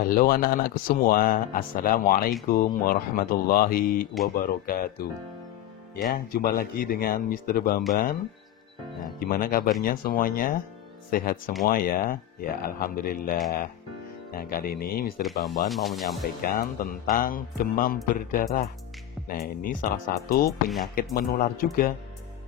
Halo anak-anakku semua, Assalamualaikum warahmatullahi wabarakatuh. Ya, jumpa lagi dengan Mr. Bamban. Nah, gimana kabarnya semuanya? Sehat semua ya? Ya, Alhamdulillah. Nah, kali ini Mr. Bamban mau menyampaikan tentang demam berdarah. Nah, ini salah satu penyakit menular juga.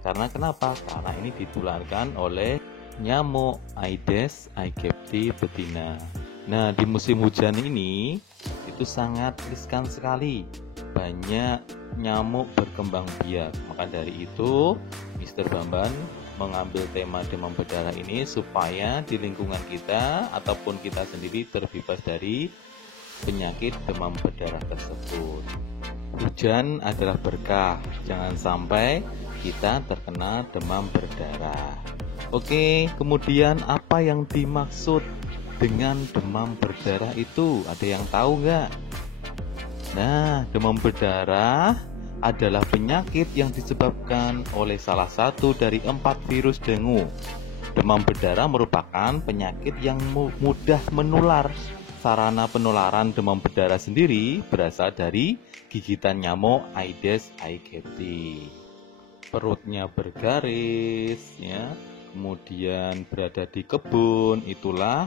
Karena kenapa? Karena ini ditularkan oleh nyamuk Aedes aegypti betina. Nah, di musim hujan ini itu sangat riskan sekali. Banyak nyamuk berkembang biak. Maka dari itu, Mr. Bamban mengambil tema demam berdarah ini supaya di lingkungan kita ataupun kita sendiri terbebas dari penyakit demam berdarah tersebut. Hujan adalah berkah, jangan sampai kita terkena demam berdarah. Oke, kemudian apa yang dimaksud dengan demam berdarah itu? Ada yang tahu nggak? Nah, demam berdarah adalah penyakit yang disebabkan oleh salah satu dari 4 virus dengue. Demam berdarah merupakan penyakit yang mudah menular. Sarana penularan demam berdarah sendiri berasal dari gigitan nyamuk Aedes aegypti. Perutnya bergaris, ya, kemudian berada di kebun, itulah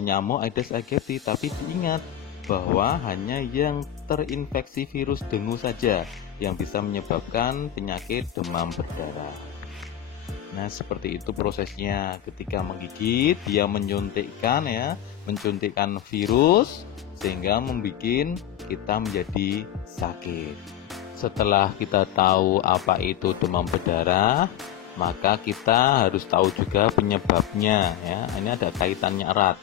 nyamuk Aedes aegypti. Tapi diingat bahwa hanya yang terinfeksi virus dengue saja yang bisa menyebabkan penyakit demam berdarah. Nah, seperti itu prosesnya. Ketika menggigit, dia menyuntikkan virus sehingga membuat kita menjadi sakit. Setelah kita tahu apa itu demam berdarah, maka kita harus tahu juga penyebabnya, ya. Ini ada kaitannya erat.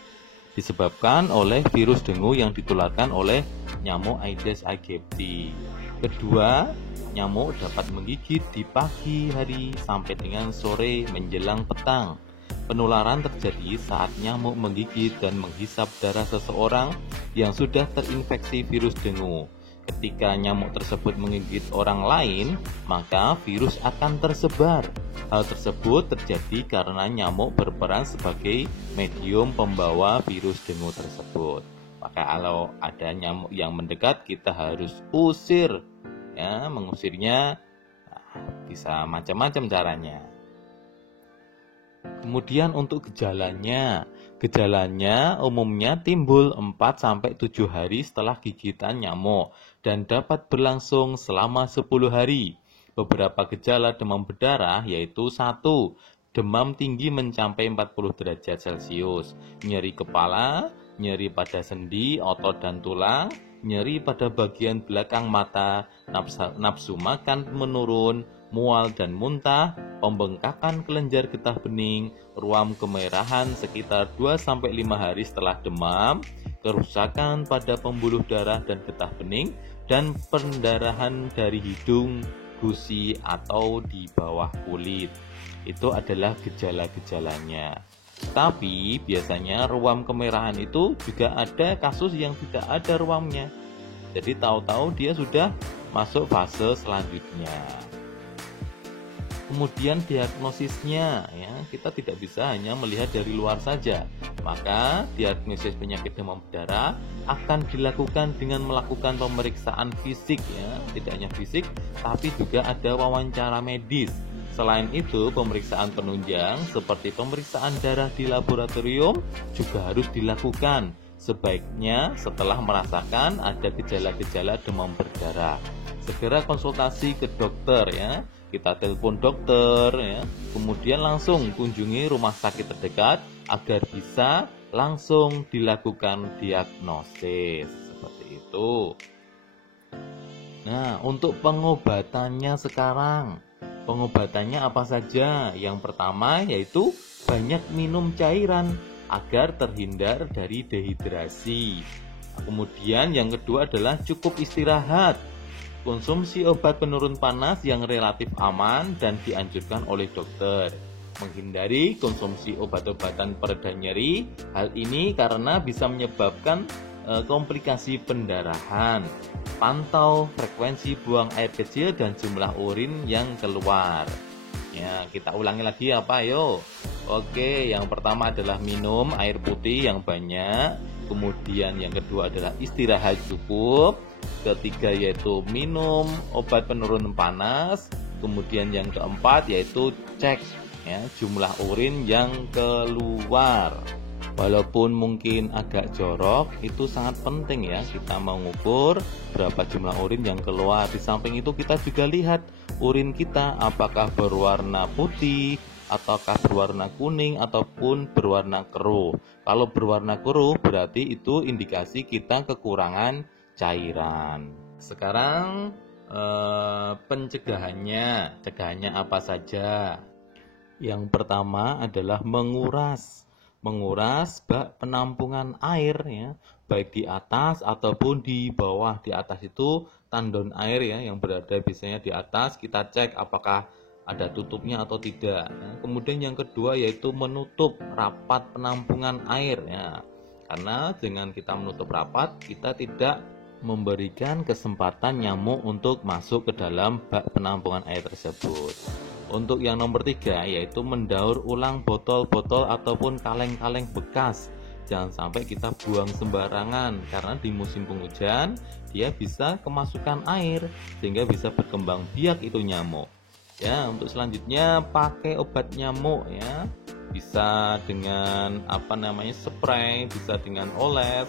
Disebabkan oleh virus dengue yang ditularkan oleh nyamuk Aedes aegypti. Kedua, nyamuk dapat menggigit di pagi hari sampai dengan sore menjelang petang. Penularan terjadi saat nyamuk menggigit dan menghisap darah seseorang yang sudah terinfeksi virus dengue. Ketika nyamuk tersebut menggigit orang lain, maka virus akan tersebar. Hal tersebut terjadi karena nyamuk berperan sebagai medium pembawa virus dengue tersebut. Maka kalau ada nyamuk yang mendekat, kita harus usir. Ya, mengusirnya bisa macam-macam caranya. Kemudian untuk gejalanya umumnya timbul 4-7 hari setelah gigitan nyamuk dan dapat berlangsung selama 10 hari. Beberapa gejala demam berdarah yaitu 1. Demam tinggi mencapai 40 derajat Celcius, nyeri kepala, nyeri pada sendi, otot dan tulang, nyeri pada bagian belakang mata, nafsu makan menurun, mual dan muntah, pembengkakan kelenjar getah bening, ruam kemerahan sekitar 2-5 hari setelah demam, kerusakan pada pembuluh darah dan getah bening, dan pendarahan dari hidung, gusi atau di bawah kulit. Itu adalah gejala-gejalanya. Tapi biasanya ruam kemerahan itu juga ada kasus yang tidak ada ruamnya. Jadi tahu-tahu dia sudah masuk fase selanjutnya. Kemudian diagnosisnya, ya, kita tidak bisa hanya melihat dari luar saja. Maka diagnosis penyakit demam berdarah akan dilakukan dengan melakukan pemeriksaan fisik, ya, tidak hanya fisik, tapi juga ada wawancara medis. Selain itu, pemeriksaan penunjang seperti pemeriksaan darah di laboratorium juga harus dilakukan. Sebaiknya setelah merasakan ada gejala-gejala demam berdarah, segera konsultasi ke dokter, ya. Kita telepon dokter, ya. Kemudian langsung kunjungi rumah sakit terdekat agar bisa langsung dilakukan diagnosis. Seperti itu. Nah, untuk pengobatannya sekarang. Pengobatannya apa saja? Yang pertama yaitu banyak minum cairan agar terhindar dari dehidrasi. Kemudian yang kedua adalah cukup istirahat. Konsumsi obat penurun panas yang relatif aman dan dianjurkan oleh dokter. Menghindari konsumsi obat-obatan pereda nyeri. Hal ini karena bisa menyebabkan komplikasi pendarahan. Pantau frekuensi buang air kecil dan jumlah urin yang keluar. Ya, kita ulangi lagi apa, yo. Oke, yang pertama adalah minum air putih yang banyak. Kemudian yang kedua adalah istirahat cukup. Ketiga yaitu minum obat penurun panas. Kemudian yang keempat yaitu cek ya jumlah urin yang keluar. Walaupun mungkin agak jorok, itu sangat penting ya kita mengukur berapa jumlah urin yang keluar. Di samping itu kita juga lihat urin kita apakah berwarna putih, ataukah berwarna kuning, ataupun berwarna keruh. Kalau berwarna keruh berarti itu indikasi kita kekurangan cairan. Sekarang cegahannya apa saja? Yang pertama adalah menguras bak penampungan air ya, baik di atas ataupun di bawah. Di atas itu tandon air ya yang berada biasanya di atas, kita cek apakah ada tutupnya atau tidak. Kemudian yang kedua yaitu menutup rapat penampungan air ya. Karena dengan kita menutup rapat, kita tidak memberikan kesempatan nyamuk untuk masuk ke dalam bak penampungan air tersebut. Untuk yang nomor 3 yaitu mendaur ulang botol-botol ataupun kaleng-kaleng bekas. Jangan sampai kita buang sembarangan, karena di musim penghujan dia bisa kemasukan air sehingga bisa berkembang biak itu nyamuk. Ya, untuk selanjutnya pakai obat nyamuk ya. Bisa dengan spray, bisa dengan oles.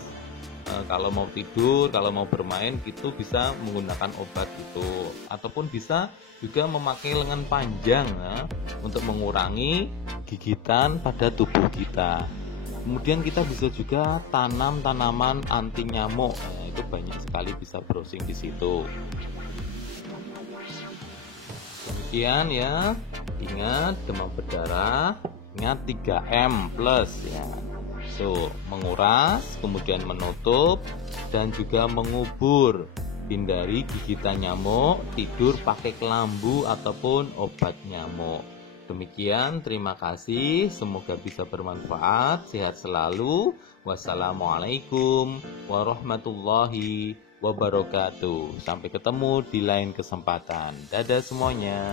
Kalau mau tidur, kalau mau bermain gitu bisa menggunakan obat itu, ataupun bisa juga memakai lengan panjang ya, untuk mengurangi gigitan pada tubuh kita. Kemudian kita bisa juga tanam tanaman anti nyamuk, itu banyak sekali bisa browsing di situ. Demikian ya, ingat demam berdarah, ingat 3M plus ya. Menguras, kemudian menutup, dan juga mengubur. Hindari gigitan nyamuk, tidur pakai kelambu ataupun obat nyamuk. Demikian, terima kasih. Semoga bisa bermanfaat. Sehat selalu. Wassalamualaikum warahmatullahi wabarakatuh. Sampai ketemu di lain kesempatan. Dadah semuanya.